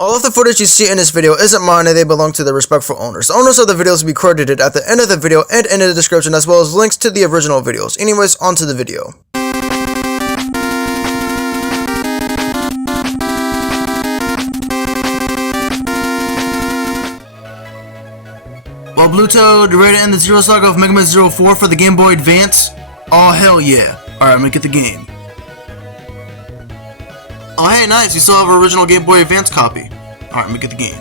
All of the footage you see in this video isn't mine and they belong to their respectful owners. The owners of the videos will be credited at the end of the video and in the description, as well as links to the original videos. Anyways, on to the video. Well, Blue Toad, ready to end the Zero Saga of Mega Man 04 for the Game Boy Advance? Oh, hell yeah. Alright, I'm gonna get the game. Oh, hey, nice. You still have an original Game Boy Advance copy. Alright, I'm gonna get the game.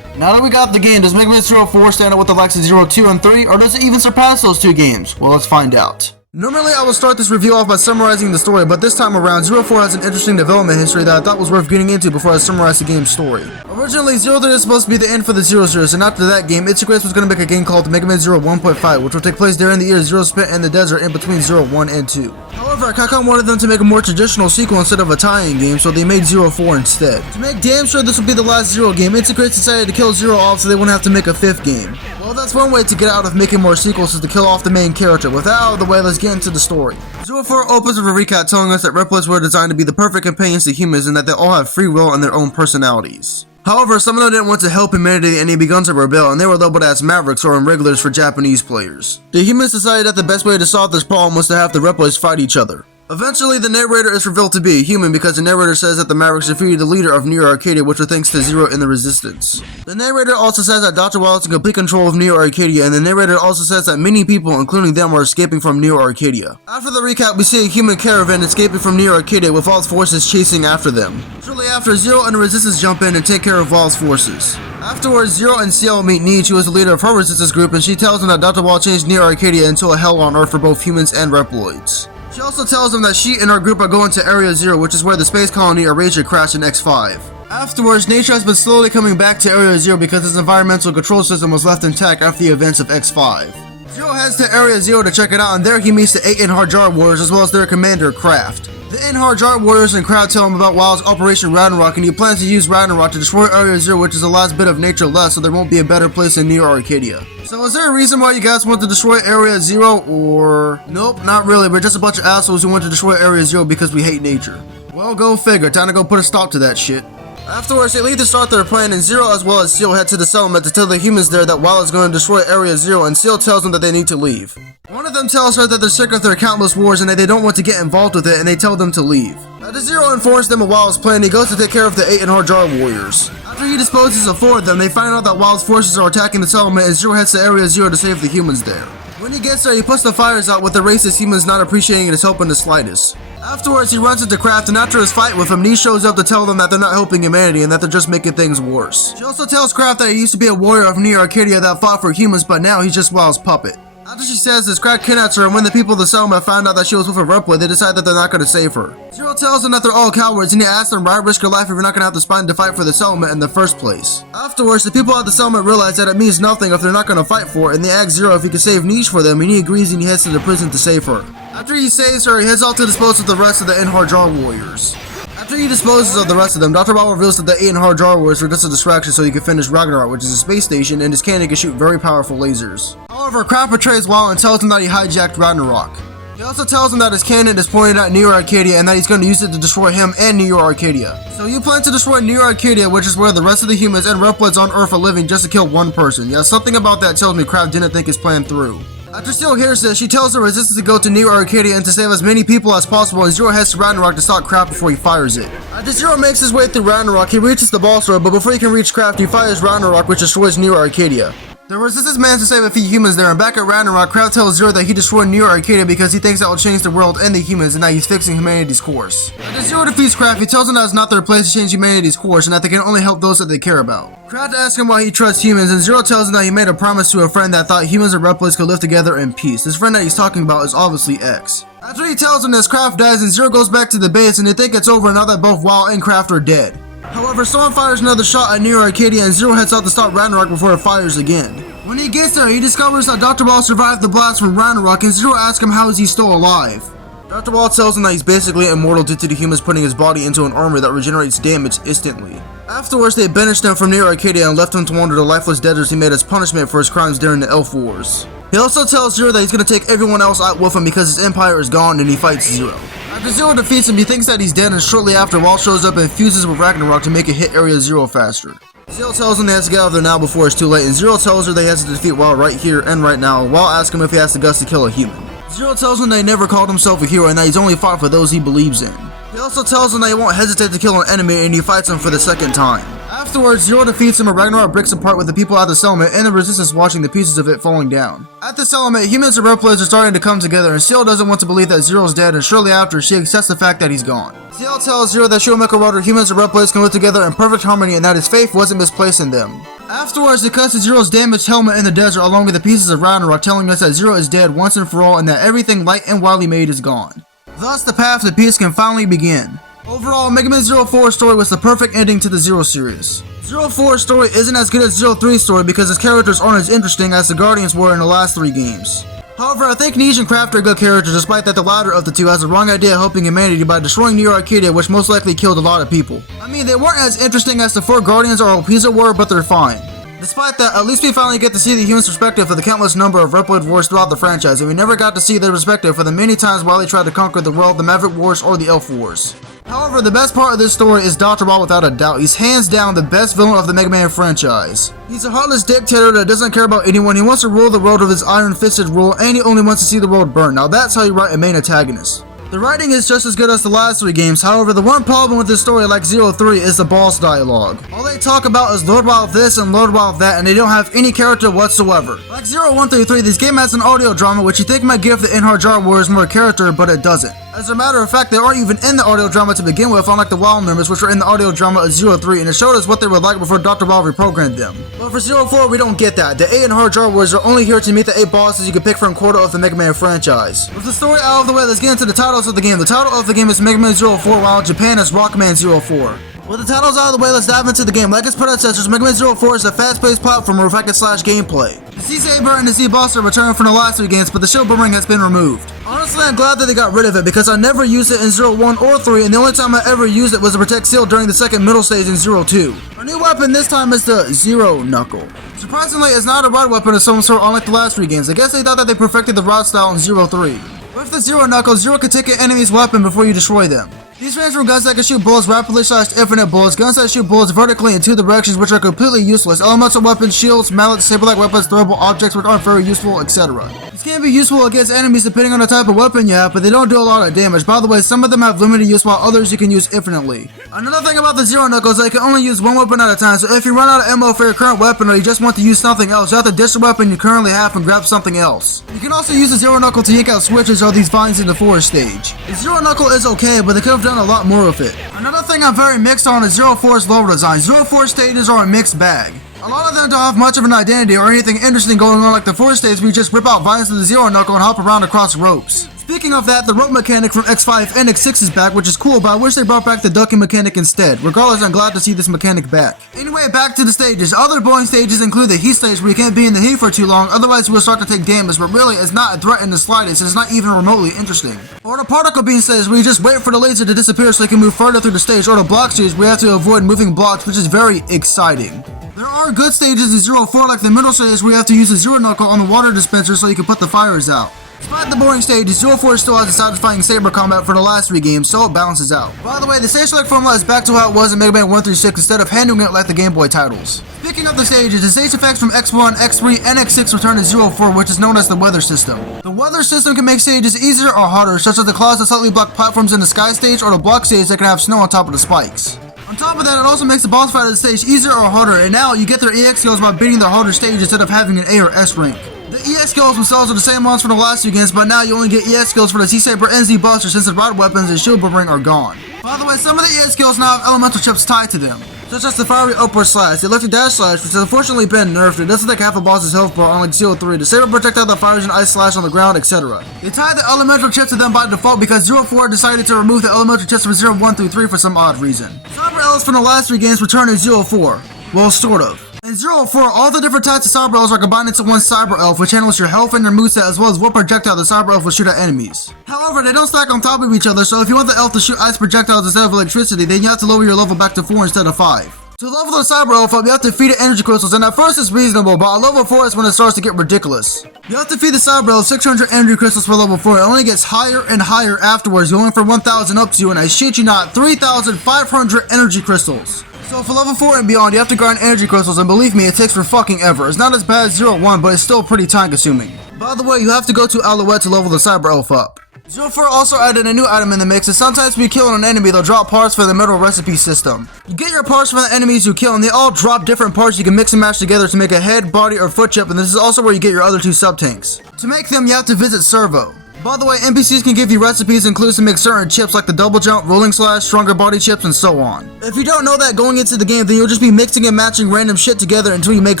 Now that we got the game, does Mega Man 04 stand up with the likes of 02 and 3, or does it even surpass those two games? Well, let's find out. Normally, I will start this review off by summarizing the story, but this time around, 04 has an interesting development history that I thought was worth getting into before I summarize the game's story. Originally, 03 is supposed to be the end for the Zero series, and after that game, Itchygrace was going to make a game called Mega Man 1.5, which will take place during the year Zero spent in the desert in between 1 and 2. However, Capcom wanted them to make a more traditional sequel instead of a tie-in game, so they made 04 instead. To make damn sure this would be the last Zero game, Itchygrace decided to kill Zero off so they wouldn't have to make a 5th game. Well, that's one way to get out of making more sequels, is to kill off the main character. With that out of the way, let's get into the story. 04 opens with a recap telling us that Reploids were designed to be the perfect companions to humans and that they all have free will and their own personalities. However, some of them didn't want to help humanity and they began to rebel, and they were labeled as Mavericks or Irregulars for Japanese players. The humans decided that the best way to solve this problem was to have the Reploids fight each other. Eventually, the narrator is revealed to be a human because the narrator says that the Mavericks defeated the leader of Neo Arcadia, which was thanks to Zero and the Resistance. The narrator also says that Dr. Wild is in complete control of Neo Arcadia, and the narrator also says that many people, including them, are escaping from Neo Arcadia. After the recap, we see a human caravan escaping from Neo Arcadia with Wild's forces chasing after them. Shortly after, Zero and the Resistance jump in and take care of Wild's forces. Afterwards, Zero and Ciel meet Neej, who is the leader of her Resistance group, and she tells them that Dr. Wild changed Neo Arcadia into a hell on Earth for both humans and Reploids. She also tells them that she and her group are going to Area 0, which is where the space colony Erasure crashed in X5. Afterwards, nature has been slowly coming back to Area 0 because its environmental control system was left intact after the events of X5. Zero heads to Area 0 to check it out, and there he meets the 8 Inharjar warriors as well as their commander, Kraft. The Inharjar warriors and Kraft tell him about Wild's Operation Ragnarok, and he plans to use Ragnarok to destroy Area 0, which is the last bit of nature left, so there won't be a better place in Neo Arcadia. So is there a reason why you guys want to destroy Area 0, or... Nope, not really, we're just a bunch of assholes who want to destroy Area 0 because we hate nature. Well, go figure, time to go put a stop to that shit. Afterwards, they leave to start their plan, and Zero as well as Ciel head to the settlement to tell the humans there that Wild is going to destroy Area 0, and Ciel tells them that they need to leave. One of them tells her that they're sick of their countless wars and that they don't want to get involved with it, and they tell them to leave. After Zero informs them of Wild's plan, he goes to take care of the 8 Inharjar warriors. After he disposes of 4 of them, they find out that Wild's forces are attacking the settlement, and Zero heads to Area 0 to save the humans there. When he gets there, he puts the fires out with the racist humans not appreciating his help in the slightest. Afterwards, he runs into Kraft, and after his fight with him, Neej shows up to tell them that they're not helping humanity and that they're just making things worse. She also tells Kraft that he used to be a warrior of Neo Arcadia that fought for humans, but now he's just Wild's puppet. After she says this, Kraft kidnaps her, and when the people of the settlement find out that she was with a Reploid, they decide that they're not going to save her. Zero tells them that they're all cowards, and he asks them why risk your life if you're not going to have to spine to fight for the settlement in the first place. Afterwards, the people at the settlement realize that it means nothing if they're not going to fight for it, and they ask Zero if he can save Neej for them, and he agrees and he heads to the prison to save her. After he saves her, he heads off to dispose of the rest of the Inharjar warriors. After he disposes of the rest of them, Dr. Wild reveals that the 8 Inharjar warriors were just a distraction so he could finish Ragnarok, which is a space station, and his cannon can shoot very powerful lasers. However, Kraft betrays Wild and tells him that he hijacked Ragnarok. He also tells him that his cannon is pointed at Neo Arcadia and that he's going to use it to destroy him and Neo Arcadia. So you plan to destroy Neo Arcadia, which is where the rest of the humans and Reploids on Earth are living, just to kill one person. Yeah, something about that tells me Kraft didn't think his plan through. After Ciel hears this, she tells the Resistance to go to Neo Arcadia and to save as many people as possible, and Zero heads to Ragnarok to stop Kraft before he fires it. After Zero makes his way through Ragnarok, he reaches the boss road, but before he can reach Kraft, he fires Ragnarok, which destroys Neo Arcadia. The Resistance manages to save a few humans there, and back at Ragnarok, Kraft tells Zero that he destroyed Neo Arcadia because he thinks that will change the world and the humans, and that he's fixing humanity's course. After Zero defeats Kraft, he tells him that it's not their place to change humanity's course, and that they can only help those that they care about. Kraft asks him why he trusts humans, and Zero tells him that he made a promise to a friend that thought humans and Reploids could live together in peace. This friend that he's talking about is obviously X. After he tells him this, Kraft dies, and Zero goes back to the base, and they think it's over now that both Wild and Kraft are dead. However, someone fires another shot at Neo Arcadia, and Zero heads out to stop Ragnarok before it fires again. When he gets there, he discovers that Dr. Wild survived the blast from Ragnarok, and Zero asks him how is he still alive. Dr. Wild tells him that he's basically immortal due to the humans putting his body into an armor that regenerates damage instantly. Afterwards, they banished him from Neo Arcadia and left him to wander the lifeless deserts he made as punishment for his crimes during the Elf Wars. He also tells Zero that he's going to take everyone else out with him because his empire is gone and he fights Zero. After Zero defeats him, he thinks that he's dead, and shortly after, Wall shows up and fuses with Ragnarok to make it hit Area Zero faster. Zero tells him they has to get out of there now before it's too late, and Zero tells her they has to defeat Wall right here and right now, Wall asks him if he has the guts to kill a human. Zero tells him that he never called himself a hero and that he's only fought for those he believes in. He also tells him that he won't hesitate to kill an enemy, and he fights him for the second time. Afterwards, Zero defeats him and Ragnarok breaks apart with the people at the settlement and the resistance watching the pieces of it falling down. At the settlement, humans and Red Players are starting to come together, and Ciel doesn't want to believe that Zero's dead, and shortly after, she accepts the fact that he's gone. Ciel tells Zero that she will make a world where humans and Red Players can live together in perfect harmony and that his faith wasn't misplaced in them. Afterwards, it cuts to Zero's damaged helmet in the desert along with the pieces of Ragnarok, telling us that Zero is dead once and for all and that everything light and wildly made is gone. Thus, the path to peace can finally begin. Overall, Mega Man 04's story was the perfect ending to the Zero series. 04's story isn't as good as 03's story because his characters aren't as interesting as the Guardians were in the last 3 games. However, I think Neige and Craft are good characters despite that the latter of the two has the wrong idea of helping humanity by destroying Neo Arcadia, which most likely killed a lot of people. I mean, they weren't as interesting as the 4 Guardians or Alpiza were, but they're fine. Despite that, at least we finally get to see the humans' perspective for the countless number of Reploid wars throughout the franchise, and we never got to see their perspective for the many times while they tried to conquer the world, the Maverick Wars, or the Elf Wars. However, the best part of this story is Dr. Ball without a doubt. He's hands down the best villain of the Mega Man franchise. He's a heartless dictator that doesn't care about anyone. He wants to rule the world with his iron-fisted rule, and he only wants to see the world burn. Now that's how you write a main antagonist. The writing is just as good as the last 3 games, however, the one problem with this story like 03 is the boss dialogue. All they talk about is Lord Wild this and Lord Wild that, and they don't have any character whatsoever. Like 01 through 3, this game has an audio drama which you think might give the Inhard Jar Warriors more character, but it doesn't. As a matter of fact, they aren't even in the audio drama to begin with, unlike the Wild members which were in the audio drama of 03, and it showed us what they were like before Dr. Ball reprogrammed them. But for 04, we don't get that. The 8 Inhard Jar Warriors are only here to meet the 8 bosses you can pick from quarter of the Mega Man franchise. With the story out of the way, let's get into the titles of the game. The title of the game is Mega Man 04, while in Japan is Rockman 04. With the titles out of the way, let's dive into the game. Like its predecessors, Mega Man 04 is a fast-paced platformer with hack-and-slash gameplay. The Z-Saber and the Z-Boss are returning from the last 3 games, but the shield boomerang has been removed. Honestly, I'm glad that they got rid of it because I never used it in 01 or 3, and the only time I ever used it was to protect Ciel during the second middle stage in 02. Our new weapon this time is the Zero Knuckle. Surprisingly, it's not a rod weapon of some sort unlike the last 3 games. I guess they thought that they perfected the rod style in 03. With the Zero Knuckle, Zero can take an enemy's weapon before you destroy them. These range from guns that can shoot bullets rapidly / infinite bullets, guns that shoot bullets vertically in 2 directions which are completely useless, elemental weapons, shields, mallets, saber-like weapons, throwable objects which aren't very useful, etc. These can be useful against enemies depending on the type of weapon you have, but they don't do a lot of damage. By the way, some of them have limited use while others you can use infinitely. Another thing about the Zero Knuckle is that you can only use one weapon at a time, so if you run out of ammo for your current weapon or you just want to use something else, you have to ditch the weapon you currently have and grab something else. You can also use the Zero Knuckle to yank out switches or these vines in the forest stage. The Zero Knuckle is okay, but they could have done a lot more with it. Another thing I'm very mixed on is 04's level design. 04 stages are a mixed bag. A lot of them don't have much of an identity or anything interesting going on like the 4 stage where you just rip out vines with the Zero Knuckle and hop around across ropes. Speaking of that, the rope mechanic from X5 and X6 is back, which is cool, but I wish they brought back the ducking mechanic instead. Regardless, I'm glad to see this mechanic back. Anyway, back to the stages. Other boring stages include the heat stage where you can't be in the heat for too long, otherwise you will start to take damage, but really it's not a threat in the slightest, it's not even remotely interesting. Or the particle beam stage where you just wait for the laser to disappear so you can move further through the stage, or the block stage where you have to avoid moving blocks, which is very exciting. There are good stages in 04 like the middle stage where you have to use the Zero Knuckle on the water dispenser so you can put the fires out. Despite the boring stages, 04 still has a satisfying saber combat for the last 3 games, so it balances out. By the way, the stage select formula is back to how it was in Mega Man 1 through 6 instead of handling it like the Game Boy titles. Speaking of the stages, the stage effects from X1, X3, and X6 return in 04, which is known as the weather system. The weather system can make stages easier or harder, such as the clouds that slightly block platforms in the sky stage or the block stage that can have snow on top of the spikes. On top of that, it also makes the boss fight of the stage easier or harder, and now you get their EX skills by beating the harder stage instead of having an A or S rank. The EX skills themselves are the same ones from the last 2 games, but now you only get EX skills for the Z-Saber and Z-Buster since the rod weapons and shield boomerang are gone. By the way, some of the EX skills now have elemental chips tied to them, such as the fiery upward slash, the electric dash slash, which has unfortunately been nerfed. It doesn't take half a boss's health bar unlike 03, the saber projectile that fires an ice slash on the ground, etc. They tied the elemental chips to them by default because 04 decided to remove the elemental chips from 01 through 3 for some odd reason. Cyber Elves from the last 3 games return in 04. Well, sort of. In 04, all the different types of Cyber Elves are combined into one Cyber Elf, which handles your health and your moveset as well as what projectile the Cyber Elf will shoot at enemies. However, they don't stack on top of each other, so if you want the elf to shoot ice projectiles instead of electricity, then you have to lower your level back to 4 instead of 5. To level the Cyber Elf up, you have to feed it energy crystals, and at first it's reasonable, but at level 4 is when it starts to get ridiculous. You have to feed the Cyber Elf 600 energy crystals for level 4, it only gets higher and higher afterwards, going from 1000 up to, and I shit you not, 3500 energy crystals. So for level 4 and beyond, you have to grind energy crystals, and believe me, it takes for fucking ever. It's not as bad as 0-1, but it's still pretty time consuming. By the way, you have to go to Alouette to level the Cyber Elf up. 04 also added a new item in the mix, and sometimes when you kill an enemy, they'll drop parts for the metal recipe system. You get your parts from the enemies you kill, and they all drop different parts you can mix and match together to make a head, body, or foot chip, and this is also where you get your other 2 sub-tanks. To make them, you have to visit Servo. By the way, NPCs can give you recipes and clues to make certain chips like the double jump, rolling slash, stronger body chips, and so on. If you don't know that going into the game, then you'll just be mixing and matching random shit together until you make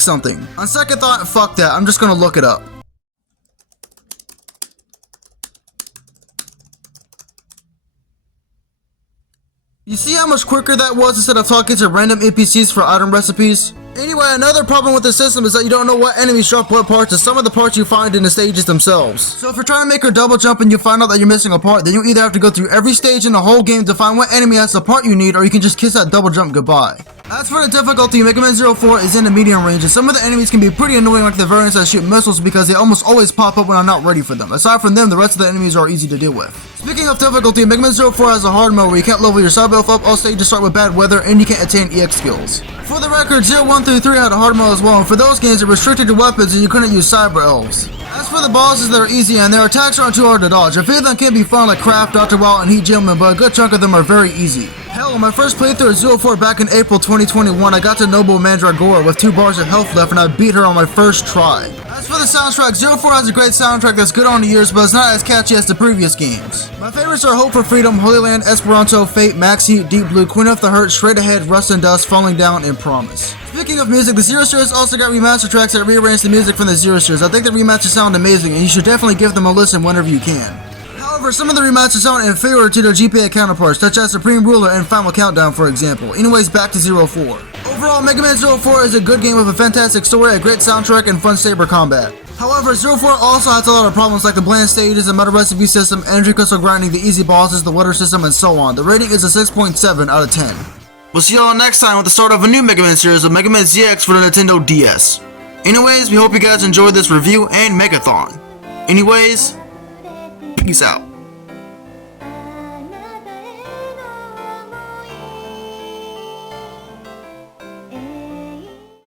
something. On second thought, fuck that, I'm just gonna look it up. You see how much quicker that was instead of talking to random NPCs for item recipes? Anyway, another problem with the system is that you don't know what enemies drop what parts, and some of the parts you find in the stages themselves. So if you're trying to make your double jump and you find out that you're missing a part, then you either have to go through every stage in the whole game to find what enemy has the part you need, or you can just kiss that double jump goodbye. As for the difficulty, MegamanNG 04 is in the medium range, and some of the enemies can be pretty annoying, like the variants that shoot missiles, because they almost always pop up when I'm not ready for them. Aside from them, the rest of the enemies are easy to deal with. Speaking of difficulty, MegamanNG 04 has a hard mode where you can't level your Cyber Elf up, all stages start with bad weather, and you can't attain EX skills. For the record, 01 through 3 had a hard mode as well, and for those games it restricted to weapons and you couldn't use Cyber Elves. As for the bosses, they're easy and their attacks aren't too hard to dodge. A few of them can be fun like Craft, Dr. Wild, and Heat Gentleman, but a good chunk of them are very easy. Hell, my first playthrough of 04 back in April 2021, I got to Noble Mandragora with 2 bars of health left and I beat her on my first try. As for the soundtrack, 04 has a great soundtrack that's good on the ears, but it's not as catchy as the previous games. My favorites are Hope for Freedom, Holy Land, Esperanto, Fate, Max Heat, Deep Blue, Queen of the Hurt, Straight Ahead, Rust and Dust, Falling Down, and Promise. Speaking of music, the Zero Series also got remaster tracks that rearrange the music from the Zero Series. I think the remasters sound amazing, and you should definitely give them a listen whenever you can. However, some of the remasters sound inferior to their GPA counterparts, such as Supreme Ruler and Final Countdown, for example. Anyways, back to 04. Overall, Mega Man 04 is a good game with a fantastic story, a great soundtrack, and fun saber combat. However, 04 also has a lot of problems like the bland stages, the meta recipe system, energy crystal grinding, the easy bosses, the weather system, and so on. The rating is a 6.7 out of 10. We'll see y'all next time with the start of a new Mega Man series of Mega Man ZX for the Nintendo DS. Anyways, we hope you guys enjoyed this review and Mega-Thon. Anyways, peace out.